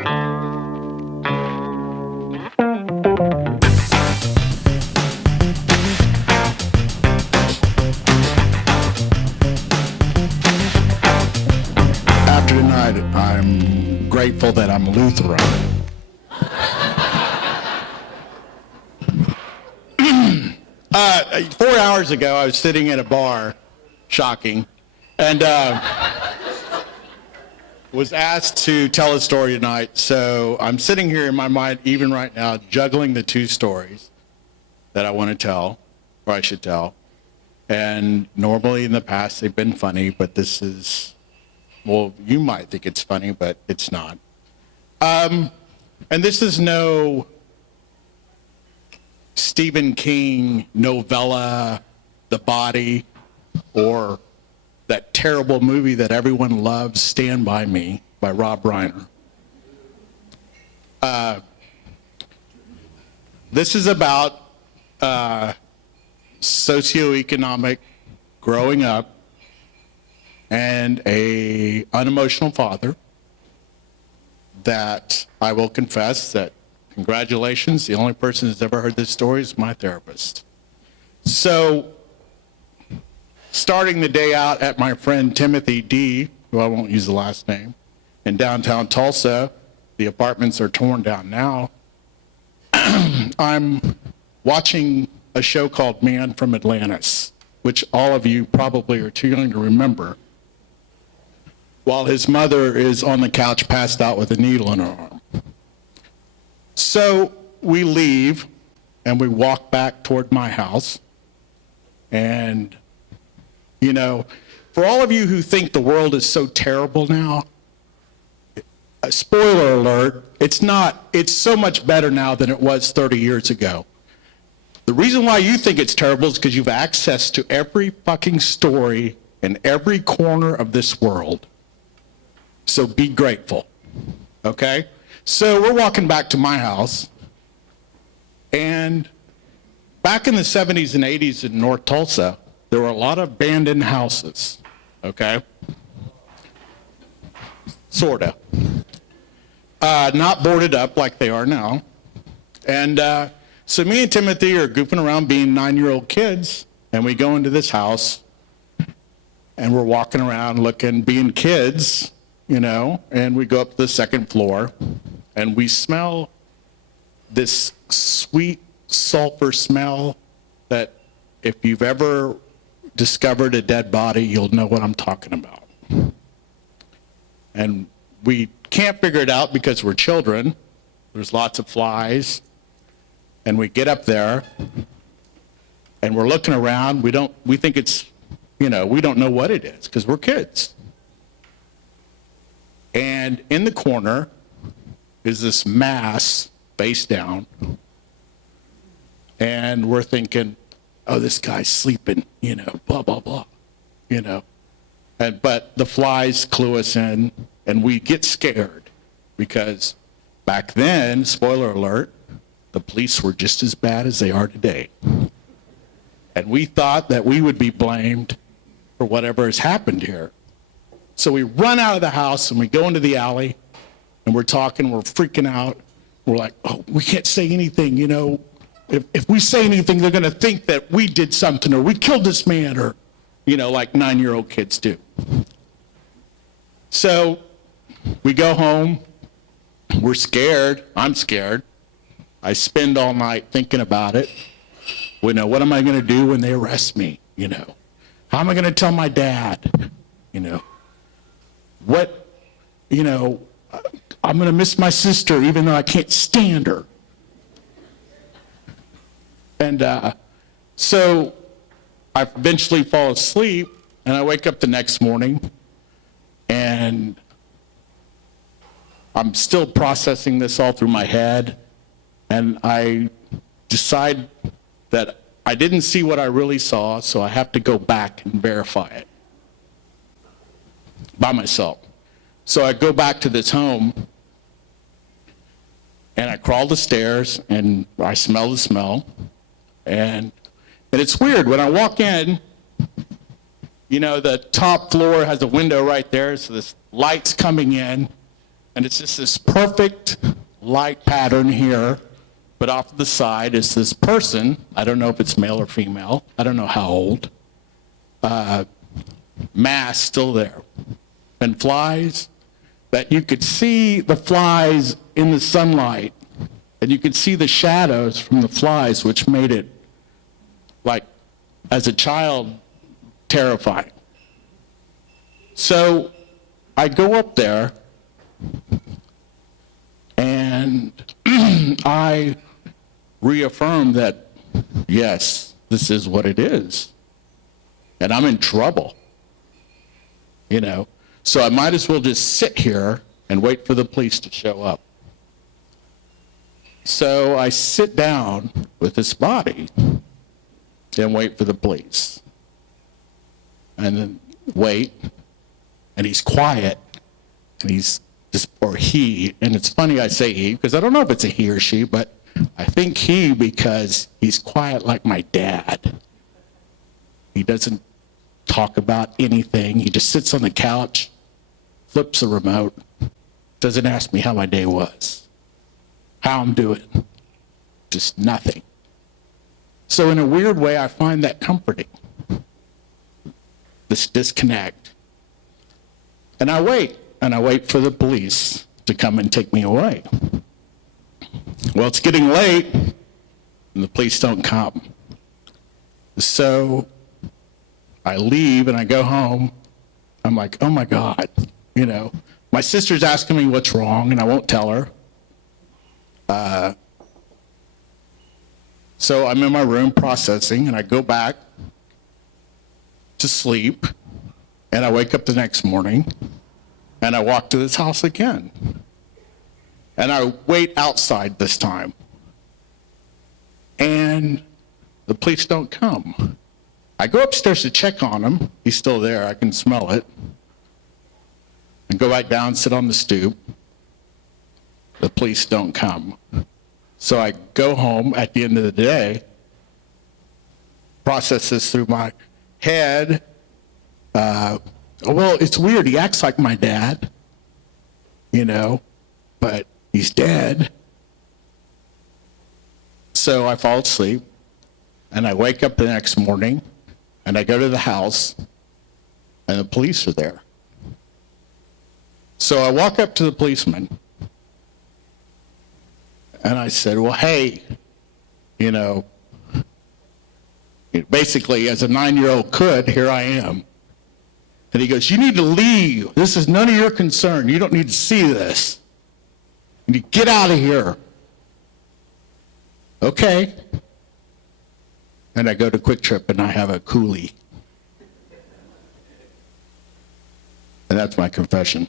After tonight, I'm grateful that I'm Lutheran. 4 hours ago, I was sitting at a bar, shocking, and was asked to tell a story tonight. So I'm sitting here in my mind, even right now, juggling the two stories that I want to tell, or I should tell. And normally in the past, they've been funny, but this is, well, you might think it's funny, but it's not. And this is no Stephen King novella, The Body, or that terrible movie that everyone loves, Stand By Me, by Rob Reiner. This is about socioeconomic growing up and a unemotional father that I will confess that, congratulations, the only person who's ever heard this story is my therapist. So, starting the day out at my friend Timothy D., who I won't use the last name, in downtown Tulsa, the apartments are torn down now. I'm watching a show called Man from Atlantis, which all of you probably are too young to remember, while his mother is on the couch passed out with a needle in her arm. So we leave and we walk back toward my house. And, you know, for all of you who think the world is so terrible now, spoiler alert, it's not. It's so much better now than it was 30 years ago. The reason why you think it's terrible is because you've access to every fucking story in every corner of this world. So be grateful, okay? So we're walking back to my house, and back in the 70s and 80s in North Tulsa, there were a lot of abandoned houses, okay? Sorta. Not boarded up like they are now. And so me and Timothy are goofing around being 9-year-old kids, and we go into this house, and we're walking around looking, being kids, you know, and we go up to the second floor, and we smell this sweet sulfur smell that if you've ever discovered a dead body, you'll know what I'm talking about. And we can't figure it out because we're children. There's lots of flies. And we get up there, and we're looking around. We think it's, you know, we don't know what it is because we're kids. And in the corner is this mass face down. And we're thinking, oh, this guy's sleeping, you know, blah, blah, blah, you know. But the flies clue us in, and we get scared because back then, spoiler alert, the police were just as bad as they are today. And we thought that we would be blamed for whatever has happened here. So we run out of the house and we go into the alley, and we're talking, we're freaking out. We're like, oh, we can't say anything, you know. If we say anything, they're gonna think that we did something or we killed this man, or, you know, like 9-year-old kids do. So we go home, we're scared, I'm scared. I spend all night thinking about it. You know, what am I gonna do when they arrest me, you know? How am I gonna tell my dad, you know? What, you know, I'm gonna miss my sister even though I can't stand her. And so I eventually fall asleep, and I wake up the next morning, and I'm still processing this all through my head, and I decide that I didn't see what I really saw, so I have to go back and verify it by myself. So I go back to this home, and I crawl the stairs, and I smell the smell, and it's weird. When I walk in, you know, the top floor has a window right there, so this light's coming in, And it's just this perfect light pattern here, but off to the side is this person. I don't know if it's male or female. I don't know how old. Mass still there. And flies that you could see the flies in the sunlight, and you could see the shadows from the flies, which made it, like, as a child, terrifying. So I go up there, and I reaffirm that, yes, this is what it is. And I'm in trouble, you know. So I might as well just sit here and wait for the police to show up. So I sit down with this body and wait for the police. And then wait, and he's quiet, and he's just, or he, and it's funny I say he, because I don't know if it's a he or she, but I think he because he's quiet like my dad. He doesn't talk about anything. He just sits on the couch, flips the remote, doesn't ask me how my day was, how I'm doing, just nothing. So in a weird way, I find that comforting, this disconnect. And I wait for the police to come and take me away. Well, it's getting late, and the police don't come. So I leave and I go home. I'm like, oh my God, you know. My sister's asking me what's wrong, and I won't tell her. So I'm in my room processing, and I go back to sleep, and I wake up the next morning, and I walk to this house again. And I wait outside this time. And the police don't come. I go upstairs to check on him. He's still there. I can smell it. And go back down, sit on the stoop. The police don't come. So I go home at the end of the day, process this through my head. Well, it's weird. He acts like my dad, you know, but he's dead. So I fall asleep, and I wake up the next morning, and I go to the house, and the police are there. So I walk up to the policeman, and I said, well, hey, you know, basically as a 9-year-old could, here I am. And he goes, you need to leave. This is none of your concern. You don't need to see this. You need to get out of here. Okay. And I go to Quick Trip and I have a coolie. And that's my confession.